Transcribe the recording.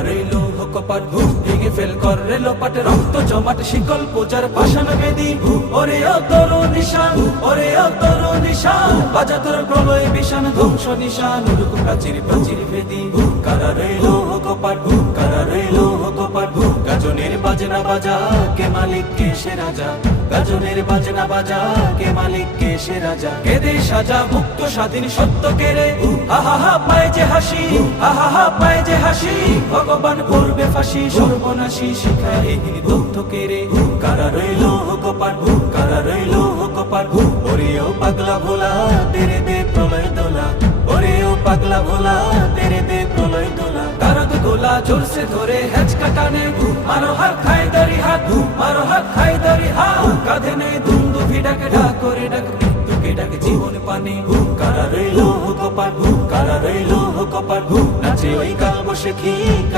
রইল কপাট ভেঙে ফেল কর রে লোপাট রক্ত জমাট শিকল পূজার পাষাণ বেদি ওরে ও তোর নিশান ওরে ও তোর নিশান বাজা তোর প্রলয় বিষান ধ্বংস নিশান উড়ুক প্রাচীর প্রাচীর ভেদি কারা রইল কপাট কারা রইল কপাট গাজনের বাজনা বাজা কে মালিক কে সে রাজা গাজনের বাজনা বাজা কে মালিক কে সে রাজা কেদে সাজা মুক্ত স্বাধীন সত্য কেড়ে আহা পায় যে হাসি আহা পায় যে হাসি ভগবান করবে ফাঁসি সর্বনাশী শিখায় এই দগ্ধ কেড়ে কারা রইল কপাট কারা রইল কপাট ওরে ও পাগলা ভোলা তেরে দে প্রলয় দোলা ওরে ও পাগলা ভোলা তেরে দে প্রলয় দোলা কারদ গোলা জোর সে ধরে হেঁচকা টানে মারো হাত খায় দারি হাত মারো হাত খায় দারি হাত কাঁধে নেই দুন্দু ভিড়াকে ডাক করে ডাক মৃত্যুকে ডাকে জীবন পানে কারা রইল কপাট কারা রইল কপাট নাচে ওই কাল বসে কি